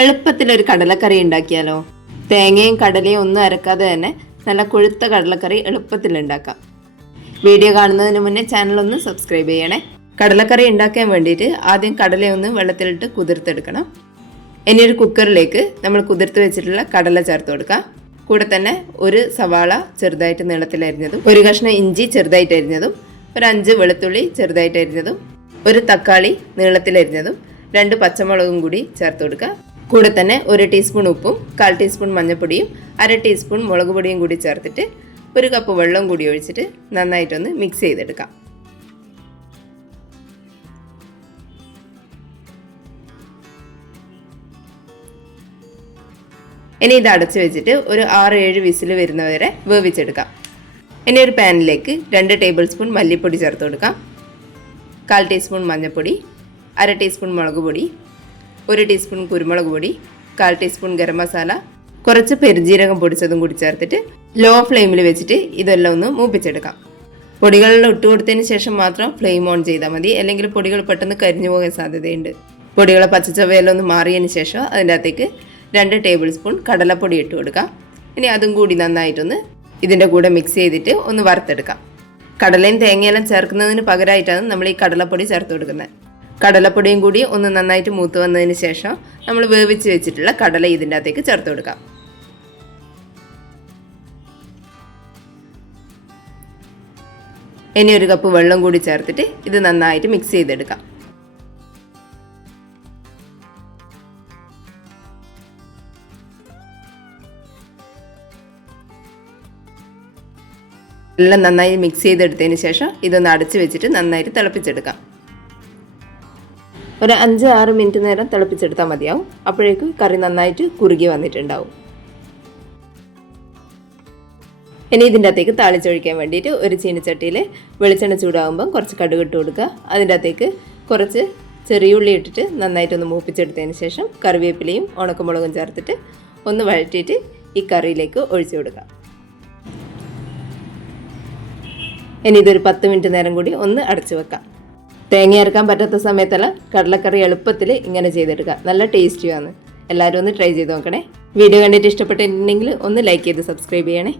എളുപ്പത്തിലൊരു കടലക്കറി ഉണ്ടാക്കിയാലോ? തേങ്ങയും കടലയും ഒന്നും അരക്കാതെ തന്നെ നല്ല കൊഴുത്ത കടലക്കറി എളുപ്പത്തിൽ ഉണ്ടാക്കാം. വീഡിയോ കാണുന്നതിന് മുന്നേ ചാനൽ ഒന്ന് സബ്സ്ക്രൈബ് ചെയ്യണേ. കടലക്കറി ഉണ്ടാക്കാൻ വേണ്ടിയിട്ട് ആദ്യം കടലയൊന്ന് വെള്ളത്തിലിട്ട് കുതിർത്തെടുക്കണം. ഇനി ഒരു കുക്കറിലേക്ക് നമ്മൾ കുതിർത്ത് വെച്ചിട്ടുള്ള കടല ചേർത്ത് കൊടുക്കാം. കൂടെ തന്നെ ഒരു സവാള ചെറുതായിട്ട് നീളത്തിലരിഞ്ഞതും ഒരു കഷ്ണം ഇഞ്ചി ചെറുതായിട്ട് അരിഞ്ഞതും ഒരു അഞ്ച് വെളുത്തുള്ളി ചെറുതായിട്ട് അരിഞ്ഞതും ഒരു തക്കാളി നീളത്തിലരിഞ്ഞതും രണ്ട് പച്ചമുളകും കൂടി ചേർത്ത് കൊടുക്കുക കൂടെ തന്നെ ഒരു ടീസ്പൂൺ ഉപ്പും കാൽ ടീസ്പൂൺ മഞ്ഞൾപ്പൊടിയും അര ടീസ്പൂൺ മുളക് പൊടിയും കൂടി ചേർത്തിട്ട് ഒരു കപ്പ് വെള്ളം കൂടി ഒഴിച്ചിട്ട് നന്നായിട്ടൊന്ന് മിക്സ് ചെയ്തെടുക്കാം. ഇനി ഇത് അടച്ചു വെച്ചിട്ട് ഒരു ആറ് ഏഴ് വിസിൽ വരുന്നവരെ വേവിച്ചെടുക്കാം. ഇനി ഒരു പാനിലേക്ക് രണ്ട് ടേബിൾ സ്പൂൺ മല്ലിപ്പൊടി ചേർത്ത് കൊടുക്കാം. കാൽ ടീസ്പൂൺ മഞ്ഞൾപ്പൊടി അര ടീസ്പൂൺ മുളക് പൊടി ഒരു ടീസ്പൂൺ കുരുമുളക് പൊടി കാൽ ടീസ്പൂൺ ഗരം മസാല കുറച്ച് പെരുജീരകം പൊടിച്ചതും കൂടി ചേർത്തിട്ട് ലോ ഫ്ലെയിമിൽ വെച്ചിട്ട് ഇതെല്ലാം ഒന്ന് മൂപ്പിച്ചെടുക്കാം. പൊടികളിൽ ഇട്ട് കൊടുത്തതിന് ശേഷം മാത്രം ഫ്ലെയിം ഓൺ ചെയ്താൽ മതി. അല്ലെങ്കിൽ പൊടികൾ പെട്ടെന്ന് കരിഞ്ഞു പോകാൻ സാധ്യതയുണ്ട്. പൊടികളെ പച്ചച്ചവയെല്ലാം ഒന്ന് മാറിയതിന് ശേഷം അതിന്റെ അകത്തേക്ക് രണ്ട് ടേബിൾ സ്പൂൺ കടലപ്പൊടി ഇട്ട് കൊടുക്കാം. ഇനി അതും കൂടി നന്നായിട്ടൊന്ന് ഇതിന്റെ കൂടെ മിക്സ് ചെയ്തിട്ട് ഒന്ന് വറുത്തെടുക്കാം. കടലയും തേങ്ങയെല്ലാം ചേർക്കുന്നതിന് പകരമായിട്ടാണ് നമ്മൾ ഈ കടലപ്പൊടി ചേർത്ത് കൊടുക്കുന്നത്. കടലപ്പൊടിയും കൂടി ഒന്ന് നന്നായിട്ട് മൂത്ത് വന്നതിന് ശേഷം നമ്മൾ വേവിച്ച് വെച്ചിട്ടുള്ള കടല ഇതിന്റെ അകത്തേക്ക് ചേർത്ത് കൊടുക്കാം. ഇനി ഒരു കപ്പ് വെള്ളം കൂടി ചേർത്തിട്ട് ഇത് നന്നായിട്ട് മിക്സ് ചെയ്തെടുക്കാം. എല്ലാം നന്നായി മിക്സ് ചെയ്തെടുത്തതിന് ശേഷം ഇതൊന്ന് അടച്ചു വെച്ചിട്ട് നന്നായിട്ട് തിളപ്പിച്ചെടുക്കാം. ഒരു അഞ്ച് ആറ് മിനിറ്റ് നേരം തിളപ്പിച്ചെടുത്താൽ മതിയാവും. അപ്പോഴേക്കും കറി നന്നായിട്ട് കുറുകി വന്നിട്ടുണ്ടാവും. ഇനി ഇതിന്റെ അകത്തേക്ക് താളിച്ചൊഴിക്കാൻ വേണ്ടിയിട്ട് ഒരു ചീനിച്ചട്ടിയിൽ വെളിച്ചെണ്ണ ചൂടാകുമ്പം കുറച്ച് കടുക് ഇട്ട് കൊടുക്കുക. അതിന്റെ അകത്തേക്ക് കുറച്ച് ചെറിയ ഉള്ളി ഇട്ടിട്ട് നന്നായിട്ടൊന്ന് മൂപ്പിച്ചെടുത്തതിന് ശേഷം കറിവേപ്പിലയും ഉണക്കമുളകും ചേർത്തിട്ട് ഒന്ന് വഴറ്റിയിട്ട് ഈ കറിയിലേക്ക് ഒഴിച്ചു കൊടുക്കുക. ഇനി ഇതൊരു പത്ത് മിനിറ്റ് നേരം കൂടി ഒന്ന് അടച്ചു വെക്കാം. തേങ്ങ അരക്കാൻ പറ്റാത്ത സമയത്തെല്ലാം കടലക്കറി എളുപ്പത്തിൽ ഇങ്ങനെ ചെയ്തെടുക്കുക. നല്ല ടേസ്റ്റിയാണ്. എല്ലാവരും ഒന്ന് ട്രൈ ചെയ്ത് നോക്കണേ. വീഡിയോ കണ്ടിട്ട് ഇഷ്ടപ്പെട്ടിട്ടുണ്ടെങ്കിൽ ഒന്ന് ലൈക്ക് ചെയ്ത് സബ്സ്ക്രൈബ് ചെയ്യണേ.